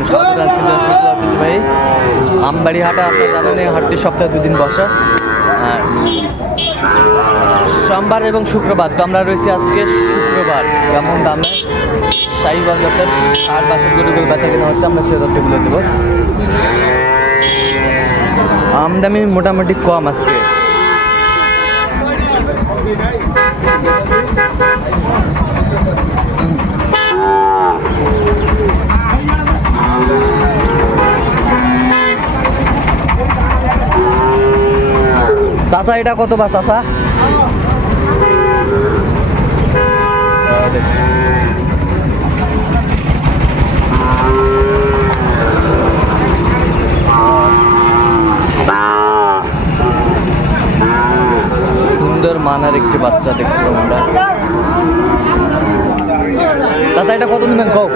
জানাচ্ছি ভাই। আমবাড়ি হাটে আপনার জানেন হাটটি সপ্তাহে দুদিন বসা। আর সোমবার এবং শুক্রবার, তো আমরা রয়েছি আজকে শুক্রবার। কেমন দামে? শাহিবাগ জাতের ষাট বাসের গরুগুলো বেচা কেনা হচ্ছে, আমরা সে তথ্য দেবো। আমদামি মোটামুটি কম আজকে। চাচা, এটা কত বা চাচা? সুন্দর মানের একটি বাচ্চা দেখছি আমরা। চাচা, এটা কত নেবেন? কও।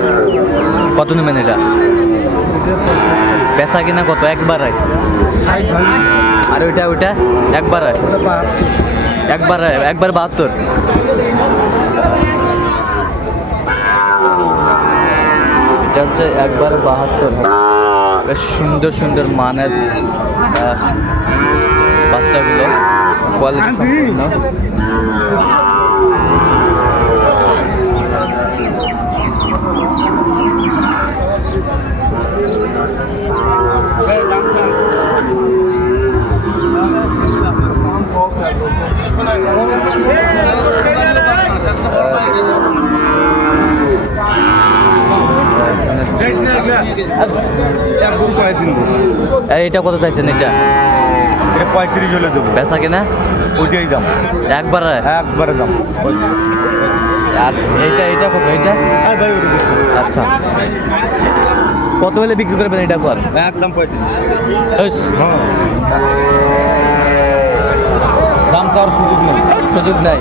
কত নেবেন এটা? বেচা কিনা কত? একবার আর ওইটা ওইটা? একবার একবার একবার বাহাত্তর। এটা হচ্ছে একবার বাহাত্তর। বেশ সুন্দর সুন্দর মানের বাচ্চাগুলো। কোয়ালিটি সম্পূর্ণ এক গুণ কয়েকদিন দিস এই এটা কত চাইছেন এটা? এটা পঁয়ত্রিশ হলে দেবো। বেচা কিনা? ওইটাই দাম। একবার? একবারে দাম। আর এইটা এইটা কত এইটা হ্যাঁ আচ্ছা। কত হলে বিক্রি করবেন এটা কর একদম পঁয়ত্রিশ। হ্যাঁ। দাম চাওয়ার সুযোগ নেই। সুযোগ নাই।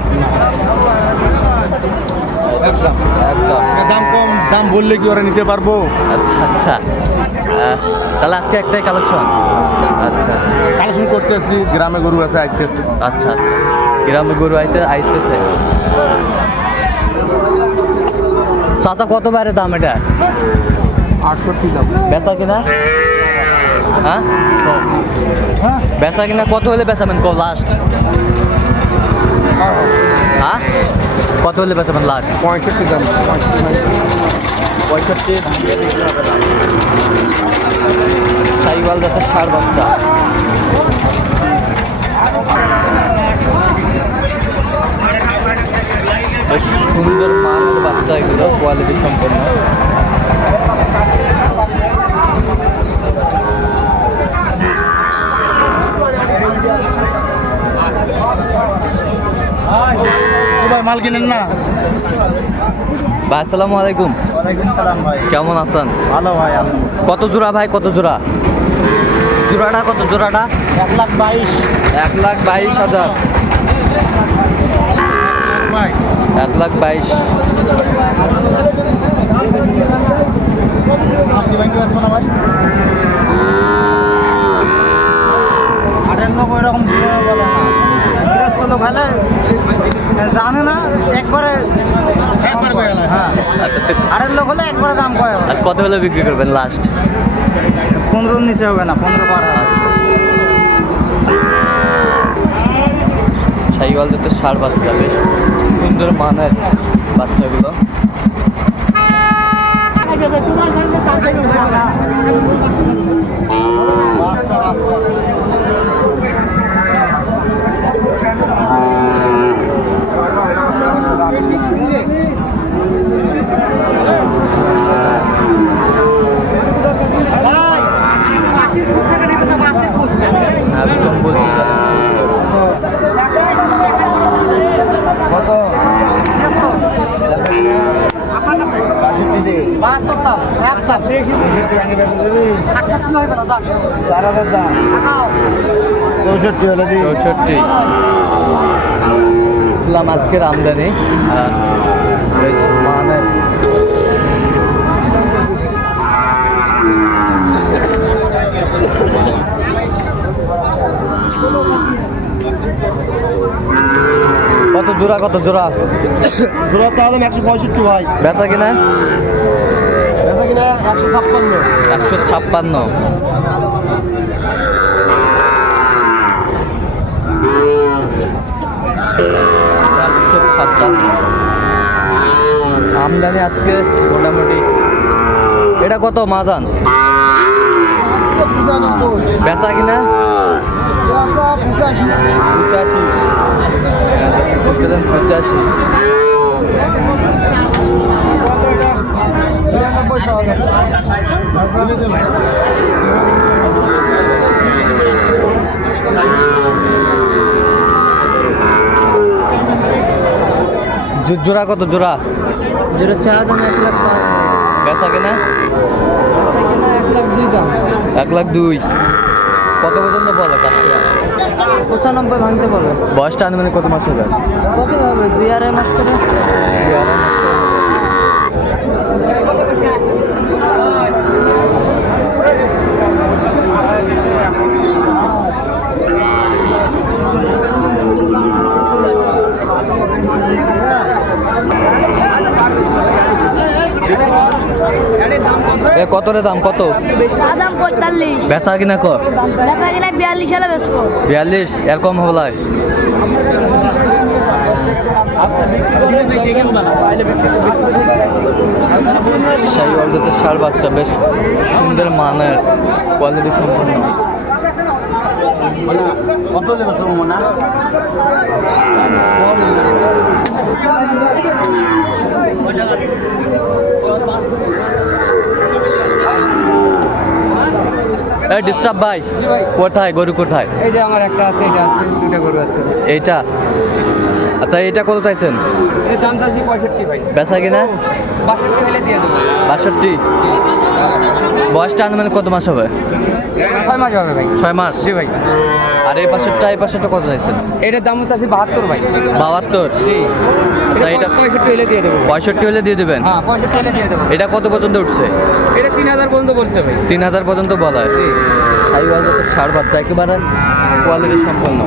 একদম। একদম। দাম কম দাম বললে কি ওরা নিতে পারব? আচ্ছা আচ্ছা। তাহলে আজকে একটাই কালেকশন আচ্ছা আচ্ছা। কালেকশন করতেছি গ্রামে গরু আছে আসতেছি আচ্ছা আচ্ছা। গ্রামে গরু আইতে আইতেছে। চাচা কত বারে দাম এটা? আটষট্টি দাম। বেচা কিনা? হ্যাঁ? হ্যাঁ। বেচা কিনা কত হলে বেচাবেন কো লাস্ট হ্যাঁ। কত হলে বেচাবেন লাস্ট পঁয়ষট্টি দাম। পঁয়ষট্টি সাইওয়াল যাতে সার বাচ্চা। বেশ সুন্দর মানের বাচ্চা এগুলো কোয়ালিটি সম্পন্ন। ভাই মাল কিনেন না? ভাই আসসালামু আলাইকুম। ওয়ালাইকুম সালাম ভাই। কেমন আছেন? ভালো ভাই কত জোড়া ভাই কত জোড়া? জোড়াটা কত জোড়াটা? এক লাখ বাইশ। এক লাখ বাইশ হাজার। এক লাখ বাইশ। রকম হলে জানে না একবারে আচ্ছা তো আটের লোক হলে একবারে দাম কয় আজ কত হলে বিক্রি করবেন লাস্ট পনেরোর নিচে হবে না পনেরো পার সাইওয়ালদের সাইওয়াল তো সার বাচ্চা বেশ সুন্দর মানের বাচ্চাগুলো একদম বলছি কত বাহাত্তর দাম এক দাম চার হাজার দাম চৌষট্টি হলে দিই চৌষট্টি। ইসলাম আজকের আমদানি। আহ, কত জোড়া কত জোড়া? জোড়া চা দাম একশো পঁয়ষট্টি ভাই। বেচা কিনা? কিনা? একশো ছাপ্পান্ন। একশো ছাপ্পান্ন। একশো আমদানি আজকে মোটামুটি এটা কত, মাজান? বেচা কিনা? পঁচাশি। পঁচাশি। জোড়া কত জোড়া? জোড়া চা দাম এক লাখ পাঁচ। বেচা কিনা? কিনা এক লাখ দুই দাম। এক লাখ দুই। কত পর্যন্ত বলে কাস্টমার পঁচানব্বই ভাঙতে পারবে বয়সটা আনুমানিক কত মাস হবে? কত হবে? দুই আড়াই মাস করে। এ কত রে দাম? কত? দাম পঁয়তাল্লিশ। বেচা কিনা কর দেখা কিনা বিয়াল্লিশ সালে বেসবো বিয়াল্লিশ? এরকম হলাই শাহী অর্জাতের সার বাচ্চা বেশ সুন্দর মানের কোয়ালিটি সম্পন্ন। এই ডিস্টার্ব ভাই। কোথায়? গরু কোথায়? এই যে আমার একটা আছে এটা আছে দুটো গরু আছে। এইটা? আচ্ছা এইটা কত চাইছেন? এর দাম চাইছি পঁয়ষট্টি ভাই। বেচা কিনা? বাষট্টি হলে দিয়ে দেবো। বাষট্টি? বয়সটা আনুমানিক কত মাস হবে? ছয় মাস হবে ভাই। ছয় মাস? জি ভাই। আর এই পাশেরটা এই পাশেরটা কত চাইছেন? এটার দাম চাচ্ছি বাহাত্তর ভাই। বাহাত্তর? জি। আচ্ছা এটা পঁয়ষট্টি হলে দিয়ে দেবো। পঁয়ষট্টি হলে দিয়ে দেবেন? হ্যাঁ পঁয়ষট্টি হলে দিয়ে দেবো। এটা কত পর্যন্ত উঠছে? এটা তিন হাজার পর্যন্ত বলছে ভাই। তিন হাজার পর্যন্ত বলা হয়। সাইওয়াল যত সার বাচ্চা একেবারে কোয়ালিটি সম্পন্ন।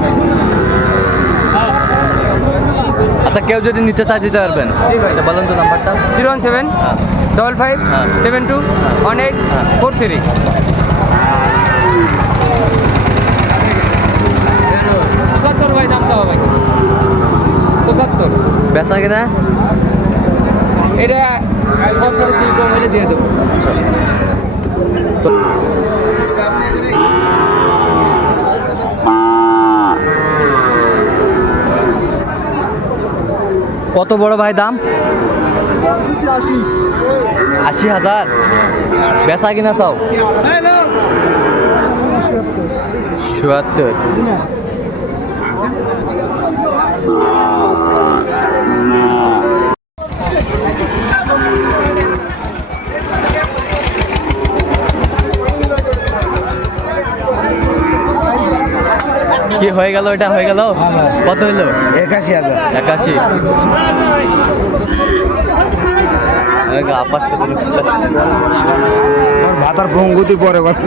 আচ্ছা কেউ যদি নিতে চায় দিতে পারবেন। জি ভাই। এটা বলেন তো নাম্বারটা জিরো ওয়ান সেভেন। হ্যাঁ। ডবল ফাইভ হ্যাঁ। সেভেন টু ওয়ান এইট হ্যাঁ। ফোর থ্রি পঁচাত্তর ভাই দাম চাওয়া ভাই। পঁচাত্তর। বেচা কিনা? এটা সত্তর দুই কম হলে দিয়ে দেবো। আচ্ছা। কত বড় ভাই দাম? আশি হাজার। বেচা কিনা চাও? চুয়াত্তর কি হয়ে গেল? এটা হয়ে গেল? কত হইল? একাশি হাজার। একাশি। আপার সাথে ভাতার পঙ্গুতি পরে কথা।